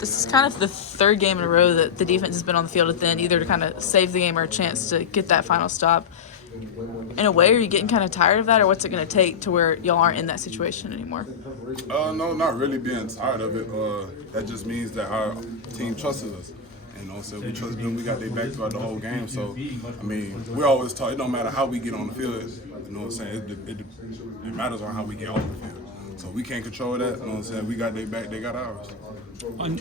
This is kind of the third game in a row that the defense has been on the field at the end, either to kind of save the game or a chance to get that final stop. In a way, are you getting kind of tired of that, or what's it going to take to where y'all aren't in that situation anymore? No, not really being tired of it. That just means that our team trusts us. You know, so we trust them. We got their back throughout the whole game. So, I mean, we always talk. It don't matter how we get on the field. You know what I'm saying? It matters on how we get off the field. So we can't control that. You know what I'm saying? We got their back. They got ours.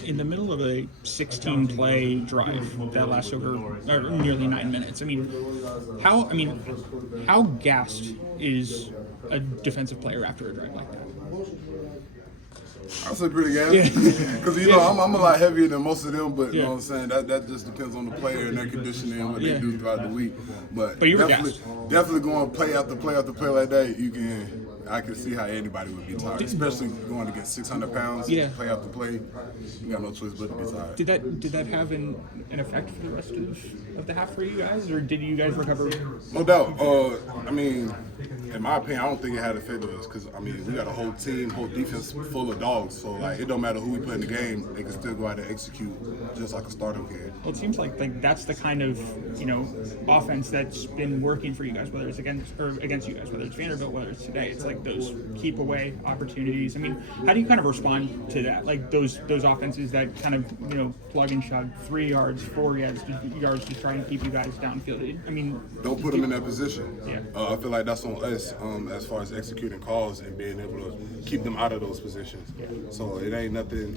In the middle of a 16-play drive that lasts over nearly 9 minutes, how gassed is a defensive player after a drive like that? I say pretty gassed. Because, I'm a lot heavier than most of them, but you know what I'm saying? That just depends on the player and their conditioning and what they do throughout the week. But you were definitely going play after play after play like that, I can see how anybody would be tired, especially going against 600 pounds, play after play. You got no choice but to be tired. Did that have an effect for the rest of the half for you guys, or did you guys recover? No doubt. In my opinion, I don't think it had affected us because, we got a whole team, whole defense full of dogs. So, it don't matter who we put in the game, they can still go out and execute just like a starter can. Well, it seems like that's the kind of, offense that's been working for you guys, whether it's against you guys, whether it's Vanderbilt, whether it's today. It's like those keep away opportunities. How do you kind of respond to that? Like those offenses that kind of, plug and shove 3 yards, 4 yards to try and keep you guys downfield. Don't put them in that position. Yeah. I feel like that's on us as far as executing calls and being able to keep them out of those positions. Yeah. So it ain't nothing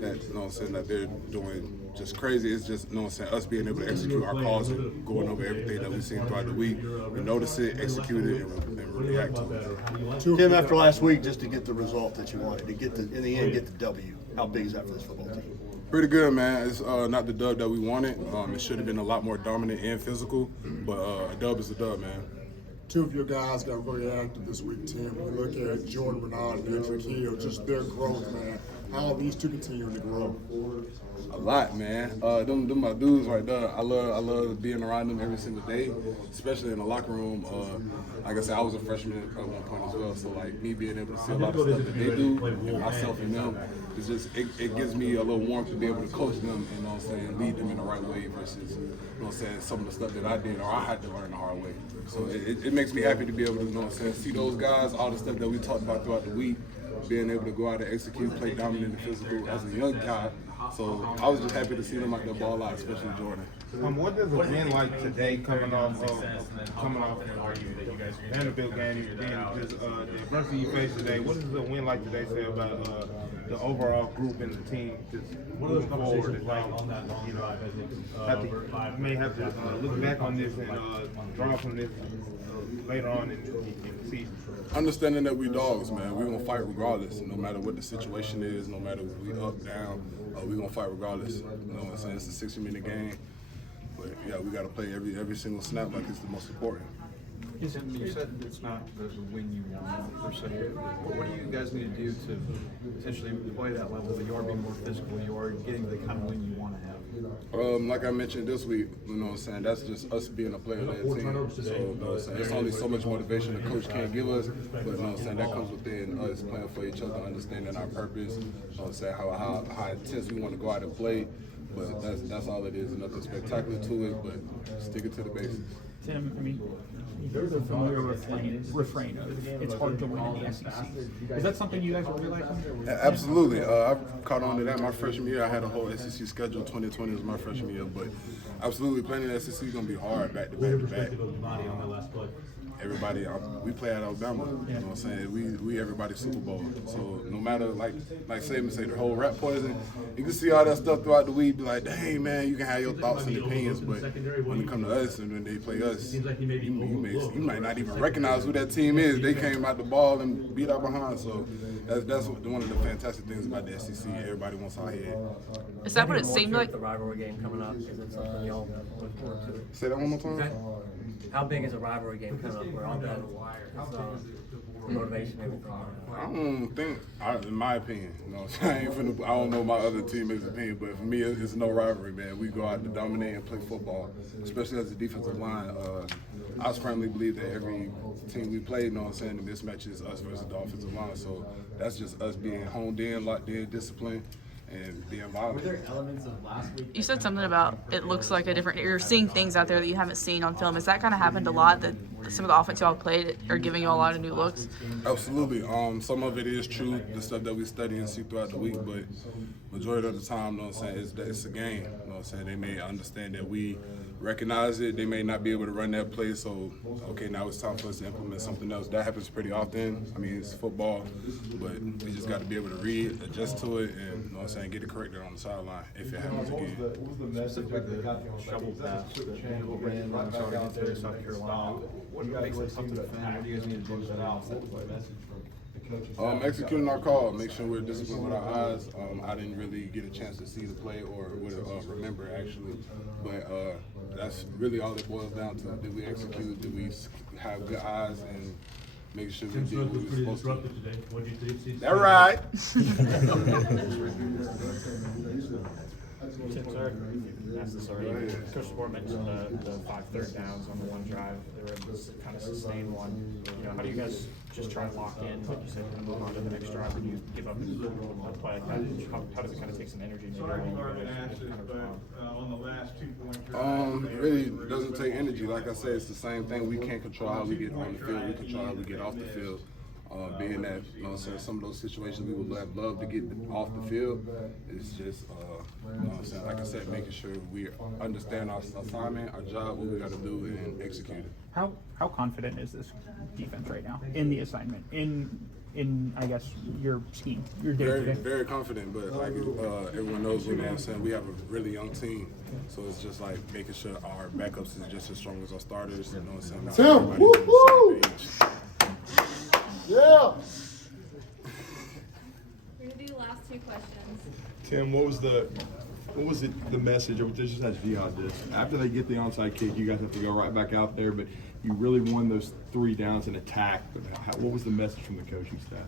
that they're doing just crazy. It's just us being able to execute our calls and going over everything that we've seen throughout the week. We notice it, execute it, and react to it. Tim, after last week, just to get the result that you wanted, in the end, get the W. How big is that for this football team? Pretty good, man. It's not the dub that we wanted. It should have been a lot more dominant and physical, but a dub is a dub, man. Two of your guys got very active this week, Tim. When you look at Jordan Bernard and Edric Hill, just their growth, man. How are these two continuing to grow? A lot, man. Them my dudes right there. I love being around them every single day, especially in the locker room. Like I said, I was a freshman at one point as well, so me being able to see a lot of stuff that they do, and myself and them, it's just it gives me a little warmth to be able to coach them, lead them in the right way versus, some of the stuff that I did or I had to learn the hard way. So it makes me happy to be able to, see those guys, all the stuff that we talked about throughout the week, being able to go out and execute, play dominant and physical as a young guy. So I was just happy to see them out there ball out, especially Jordan. What does a win like today coming off Vanderbilt game and then just the adversity you faced today? What does a win like today say about the overall group and the team just moving forward? May have to look back on this and draw from this later on in the season. Understanding that we dogs, man. We're going to fight regardless, no matter what the situation is, no matter if we up, down, we're going to fight regardless. You know what I'm saying? It's a 60-minute game. But, we got to play every single snap like it's the most important. You said it's not the win you want per se. What do you guys need to do to essentially play that level that you are being more physical, you are getting the kind of win you want to have? Like I mentioned this week, that's just us being a player-led team. So, there's only so much motivation the coach can't give us, but that comes within us playing for each other, understanding our purpose, how intense we want to go out and play. But that's all it is, nothing spectacular to it, but sticking to the basics. Tim, there's a familiar refrain of it's hard to win in the SEC. Is that something you guys are realizing? Absolutely. I've caught on to that my freshman year. I had a whole SEC schedule. 2020 was my freshman year, but absolutely playing in the SEC is going to be hard back to back to back. Everybody, we play at Alabama. You know what I'm saying? We everybody Super Bowl. So no matter like Saban say the whole rap poison, you can see all that stuff throughout the week. Be like, dang man, you can have your thoughts and opinions, but when it come to us and when they play us, you might not even recognize who that team is. They came out the ball and beat our behind. So that's one of the fantastic things about the SEC. Everybody wants our head. Is that what it seemed like? The rivalry game coming up, is it something y'all look forward to? Say that one more time. How big is a rivalry game coming up where all that motivation and everything? I don't think, in my opinion, I don't know my other teammates' opinion, but for me, it's no rivalry, man. We go out to dominate and play football, especially as a defensive line. I firmly believe that every team we play, the mismatch is us versus the offensive line. So that's just us being honed in, locked in, disciplined, and being violent. You said something about it looks like a different. You're seeing things out there that you haven't seen on film. Has that kind of happened a lot? That some of the offense y'all played are giving you a lot of new looks. Absolutely. Some of it is true, the stuff that we study and see throughout the week, but majority of the time, you know what I'm saying, it's a game. You know what I'm saying? They may understand that we recognize it. They may not be able to run that play, so, okay, now it's time for us to implement something else. That happens pretty often. I mean, it's football, but we just got to be able to read, adjust to it, and, you know what I'm saying, get it corrected on the sideline if it happens again. Specifically the shovel pass that what ran when we saw it against South Carolina. What makes it tough to defend? What do you guys need to do to Executing our call, make sure we're disciplined with our eyes. I didn't really get a chance to see the play or remember actually, but that's really all it boils down to. Did we execute? Did we have good eyes and make sure we did what we were supposed to? That right. Tim, sorry, asked this already. Coach Sport mentioned the 5 third downs on the one drive. They were able to kind of sustain one. You know, how do you guys just try and lock in, like you said, kind of move on to the next drive when you give up a play like that? How does it kind of take some energy? Maybe It really doesn't take energy. Like I said, it's the same thing. We can't control how we get on the field. We control how we get off the field. Being that, you know what I'm saying, some of those situations we would have loved to get off the field, it's just, you know what I'm saying, like I said, making sure we understand our assignment, our job, what we got to do, and execute it. How confident is this defense right now in the assignment, in I guess your scheme, your day-to-day? Very confident, but like everyone knows, you know what I'm saying, we have a really young team, so it's just like making sure our backups is just as strong as our starters. You know what I'm saying? Tim, woo-hoo! Yeah. We're gonna do the last 2 questions. Tim, what was the message? This just as Jihad did. After they get the onside kick, you guys have to go right back out there, but you really won those 3 downs in attack. But what was the message from the coaching staff?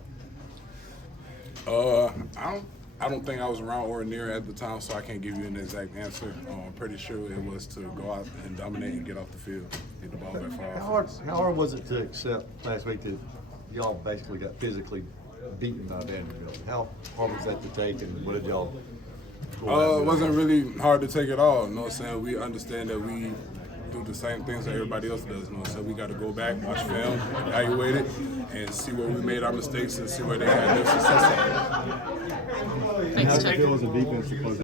I don't think I was around or near at the time, so I can't give you an exact answer. I'm pretty sure it was to go out and dominate and get off the field, get the ball back for our offense. How hard was it to accept last week that y'all basically got physically beaten by Vanderbilt? How hard was that to take, and what did y'all? It wasn't really hard to take at all. You know what I'm saying? We understand that we do the same things that everybody else does. You know, so we got to go back, watch film, evaluate it, and see where we made our mistakes and see where they had their success. Thanks, How does it Chuck. feel as a defense to close